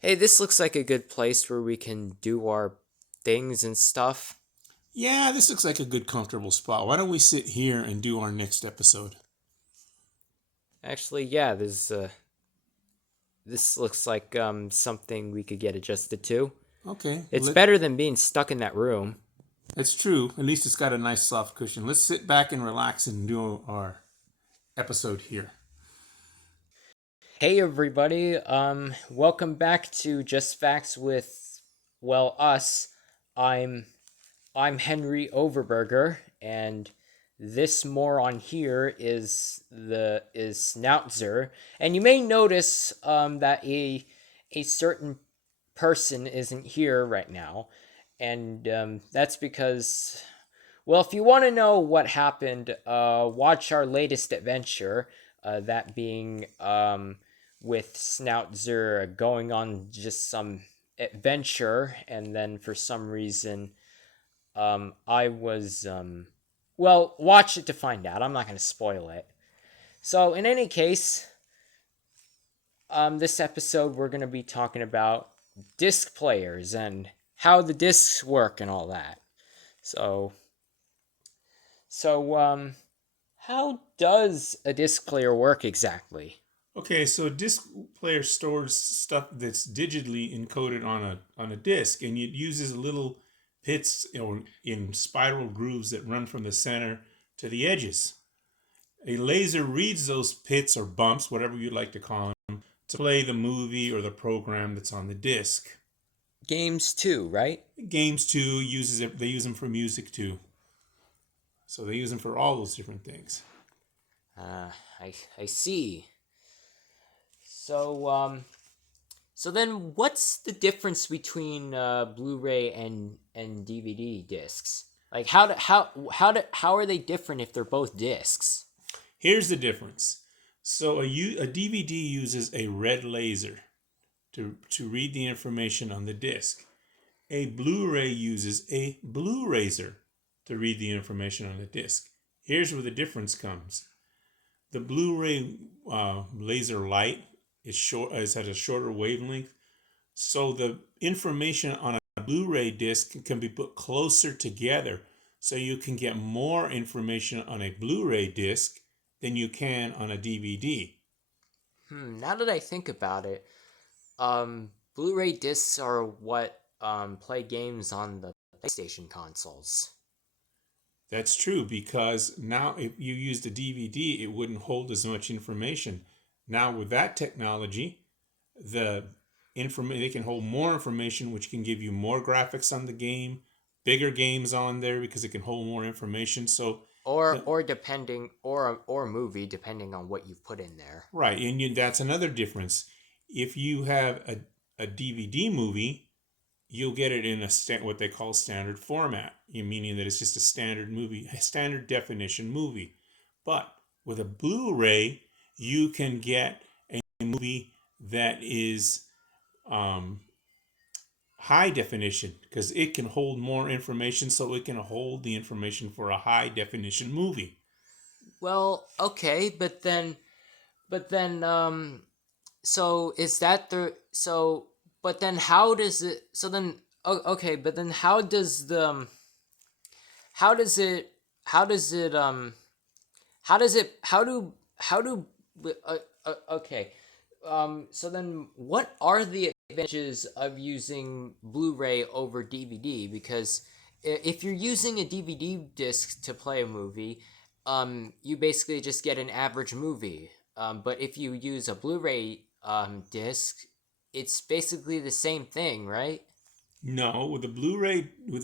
Hey, this looks like a good place where we can do our things and stuff. Yeah, this looks like a good, comfortable spot. Why don't we sit here and do our next episode? Actually, yeah, this looks like something we could get adjusted to. Okay, It's better than being stuck in that room. that's true. At least it's got a nice soft cushion. Let's sit back and relax and do our episode here. Hey everybody, welcome back to Just Facts with us. I'm I'm Henry Overburger, and this moron here is Snoutzer. And you may notice that a certain person isn't here right now, and that's because, well, if you want to know what happened, watch our latest adventure. That being with Snoutzer going on just some adventure, and then for some reason I was well, watch it to find out. I'm not going to spoil it. So, in any case, this episode we're going to be talking about disc players and how the discs work and all that. So, so how does a disc player work exactly? Okay, so a disc player stores stuff that's digitally encoded on a disc, and it uses little pits in spiral grooves that run from the center to the edges. A laser reads those pits or bumps, whatever you'd like to call them, to play the movie or the program that's on the disc. Games too, right? Games too uses it. They use them for music too. So they use them for all those different things. Uh, I see. So then, what's the difference between Blu-ray and DVD discs? Like, how are they different if they're both discs? Here's the difference. So a DVD uses a red laser to read the information on the disc. A Blu-ray uses a blue razor to read the information on the disc. Here's where the difference comes. The Blu-ray laser light is short. Is at a shorter wavelength, so the information on a Blu-ray disc can be put closer together, so you can get more information on a Blu-ray disc than you can on a DVD. Now that I think about it, Blu-ray discs are what play games on the PlayStation consoles. That's true because now if you used a DVD, it wouldn't hold as much information. Now with that technology, the they can hold more information, which can give you more graphics on the game, bigger games on there because it can hold more information. So the Or depending or a movie depending on what you've put in there. right, and that's another difference. If you have a DVD movie, you'll get it in what they call standard format, meaning that it's just a standard movie, a standard definition movie. But with a Blu-ray, you can get a movie that is um, high definition because it can hold more information, so it can hold the information for a high definition movie. Well, okay, but then so is that the so but then how does it so then okay, but then how does it how does it how does it how do okay, so then what are the advantages of using Blu-ray over DVD? Because if you're using a DVD disc to play a movie, you basically just get an average movie. But if you use a Blu-ray disc, it's basically the same thing, right? No, with a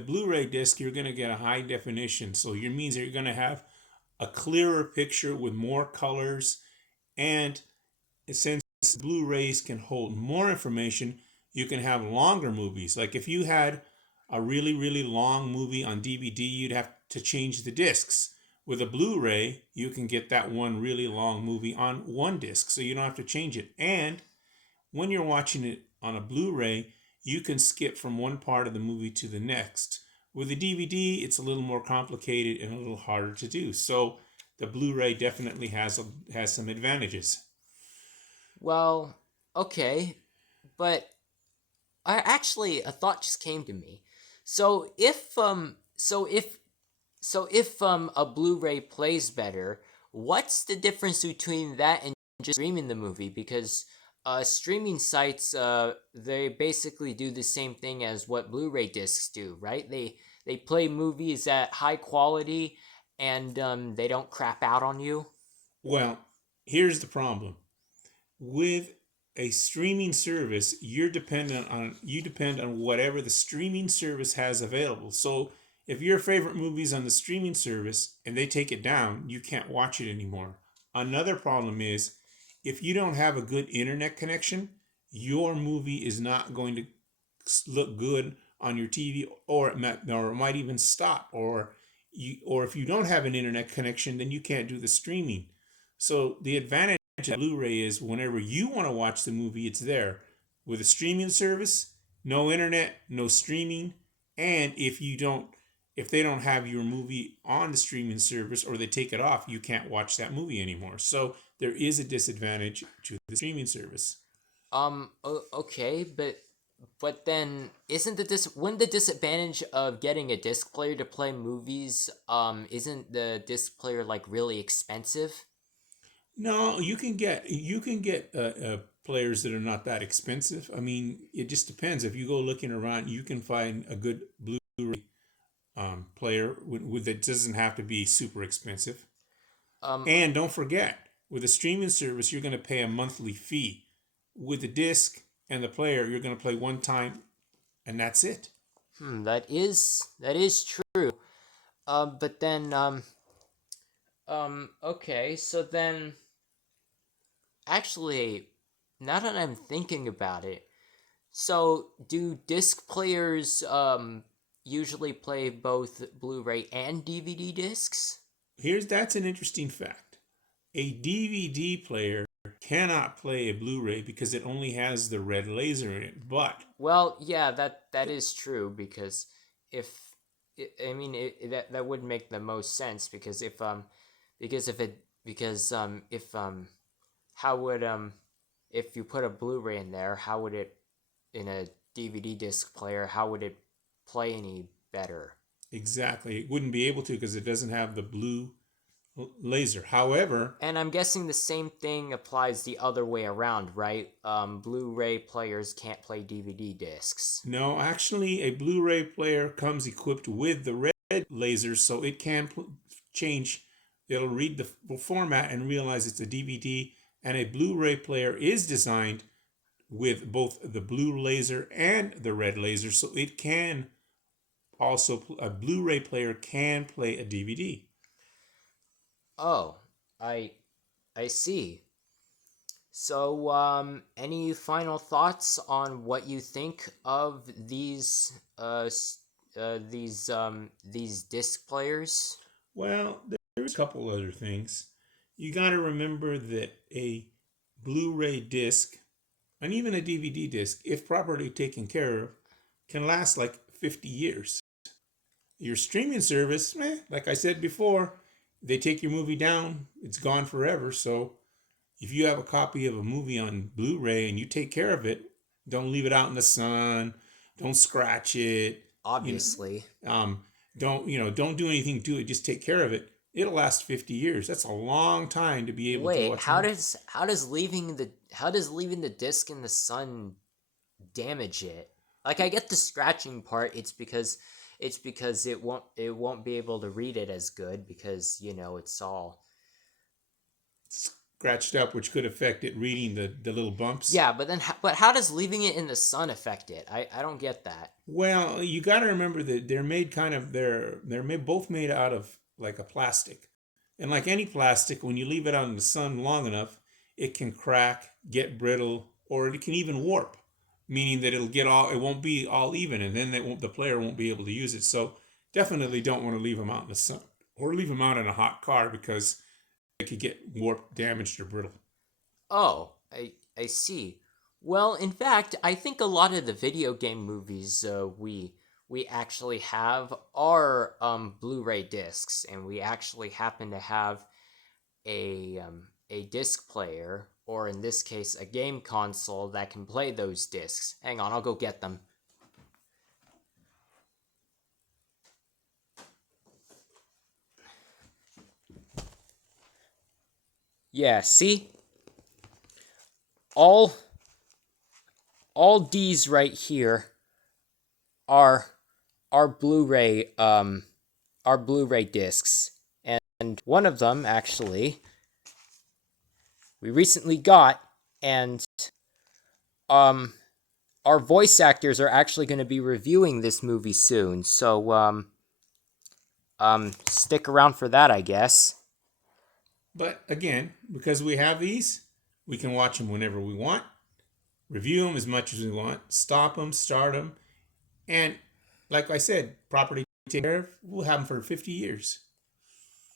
Blu-ray disc, you're going to get a high definition. So it means that you're going to have a clearer picture with more colors, and since Blu-rays can hold more information, you can have longer movies. Like if you had a really long movie on DVD, you'd have to change the discs. With a Blu-ray, you can get that one really long movie on one disc, so you don't have to change it. And when you're watching it on a Blu-ray, you can skip from one part of the movie to the next. With a DVD, it's a little more complicated and a little harder to do. So the Blu-ray definitely has some advantages. Well, okay, but actually a thought just came to me. So if a Blu-ray plays better, what's the difference between that and just streaming the movie? Because streaming sites they basically do the same thing as what Blu-ray discs do, right? They play movies at high quality and they don't crap out on you. Well, here's the problem. With a streaming service, you depend on whatever the streaming service has available. So if your favorite movie's on the streaming service and they take it down, you can't watch it anymore. Another problem is if you don't have a good internet connection, your movie is not going to look good on your TV, or it might even stop. Or if you don't have an internet connection, then you can't do the streaming. So the advantage of Blu-ray is whenever you want to watch the movie, it's there. With a streaming service, no internet, no streaming, and if they don't have your movie on the streaming service or they take it off, you can't watch that movie anymore. So there is a disadvantage to the streaming service. Okay, but then isn't wouldn't the disadvantage of getting a disc player to play movies isn't the disc player like really expensive? No, you can get players that are not that expensive. I mean, it just depends. If you go looking around, you can find a good Blu-ray player that doesn't have to be super expensive. Um And don't forget, with a streaming service, you're going to pay a monthly fee. With the disc and the player, you're going to play one time, and that's it. that is true. But then okay, so then actually now that I'm thinking about it, so do disc players usually play both Blu-ray and DVD discs? Here's That's an interesting fact. A DVD player cannot play a Blu-ray because it only has the red laser in it. But Well, yeah, that is true because if I mean that would make the most sense because if it because if how would if you put a Blu-ray in there, how would it in a DVD disc player, how would it play any better? exactly, it wouldn't be able to because it doesn't have the blue laser. However, And I'm guessing the same thing applies the other way around, right? Blu-ray players can't play DVD discs. no, actually, a Blu-ray player comes equipped with the red laser, so it can change. It'll read the format and realize it's a DVD. And a Blu-ray player is designed with both the blue laser and the red laser, so it can also a Blu-ray player can play a DVD. Oh, I I see. So, any final thoughts on what you think of these disc players? Well, there's a couple other things. You got to remember that a Blu-ray disc and even a DVD disc, if properly taken care of, can last like 50 years. Your streaming service, like I said before, they take your movie down, it's gone forever. So if you have a copy of a movie on Blu-ray and you take care of it, don't leave it out in the sun, don't scratch it, you Obviously. don't do anything to it, just take care of it. It'll last 50 years. That's a long time to be able to Wait, watch a movie. how does leaving the disc in the sun damage it? Like I get the scratching part. It's because it won't be able to read it as good because it's all. Scratched up, which could affect it reading the little bumps. Yeah, but how does leaving it in the sun affect it? I don't get that. Well, you got to remember that they're made kind of they're made, both made out of like a plastic, and like any plastic, when you leave it out in the sun long enough, it can crack, get brittle, or it can even warp, meaning that it won't be all even, and then the player won't be able to use it. So definitely don't want to leave them out in the sun or leave them out in a hot car because it could get warped, damaged, or brittle. Oh, I see. Well, in fact, I think a lot of the video game movies we actually have are Blu-ray discs, and we actually happen to have a disc player or in this case, a game console that can play those discs. Hang on, I'll go get them. Yeah, see? All these right here are Blu-ray discs. And one of them actually we recently got, and our voice actors are actually going to be reviewing this movie soon. So stick around for that, I guess. But again, because we have these, we can watch them whenever we want, review them as much as we want, stop them, start them, and like I said, property taken care of, we'll have them for 50 years.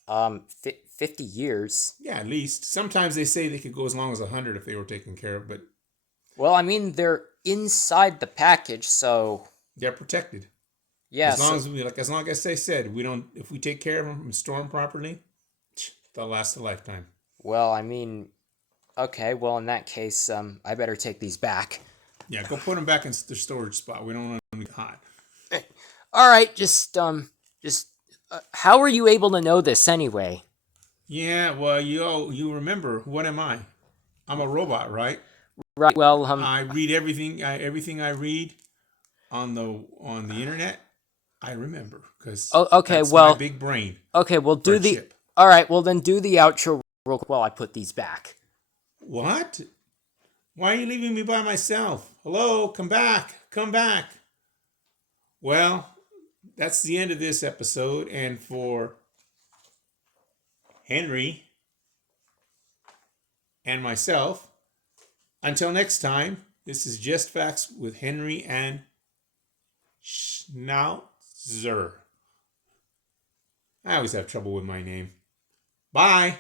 50 years? Yeah, at least. Sometimes they say they could go as long as 100 if they were taken care of, but well, I mean, they're inside the package, so they're protected. Yeah, as long as they said, if we take care of them and store them properly, they'll last a lifetime. Well, I mean, okay, well, in that case, I better take these back. Yeah, go put them back in the storage spot. We don't want them to get hot. All right, how were you able to know this anyway? Yeah, well, you remember, what am I? I'm a robot, right? Right. Well, I read everything. Everything I read on the internet, I remember because that's my big brain. Okay, well, all right, well then do the outro real quick while I put these back. What? Why are you leaving me by myself? Hello, come back. Well, that's the end of this episode, and for Henry and myself, until next time, this is Just Facts with Henry and Snoutzer. I always have trouble with my name. Bye.